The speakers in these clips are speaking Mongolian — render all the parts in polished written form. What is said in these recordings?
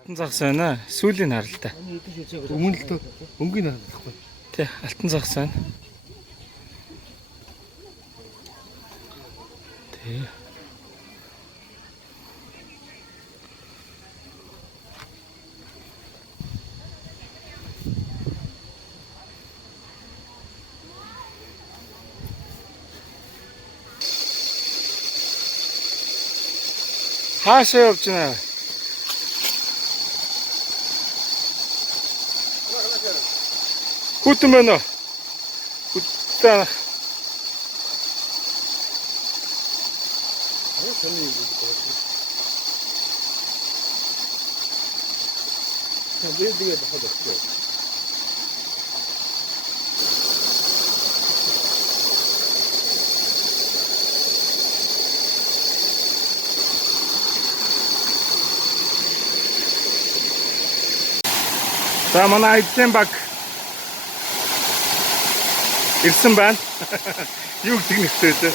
Алтан загас байна. Сүүлийн харалтай. Өмнө л дөө өнгөний харагдахгүй. Тий, алтан загас байна. Тий. Хаашаа явж байна? Хүтэн байна уу? Хүтэн. За манай эдийн баг ирсэн байна. Юу гэдэг нэртэй вэ?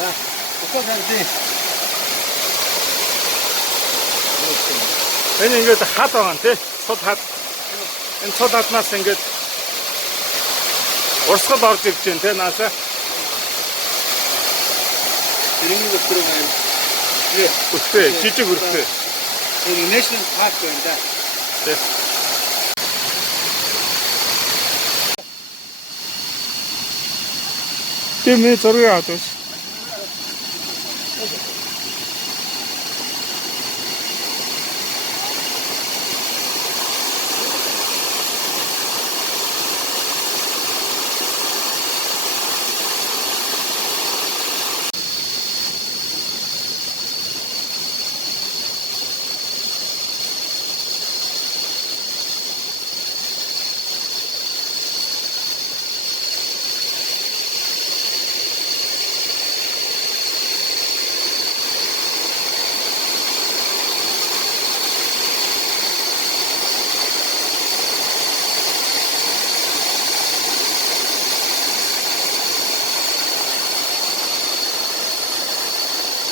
Энэ ингээд хад байгаа тий. Цод хад. Энэ цод хаднаас ингээд урсгал орж ирж байна тий наасаа. Тэрний өсрөө байна. Өстэй, жижиг өртөө. Энэ national park байна да. Тий. Тэмээ зургийг аваад байна.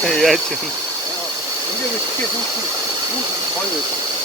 Яаж юм? Энд нэг ихтэй хүүхд гоё байсан.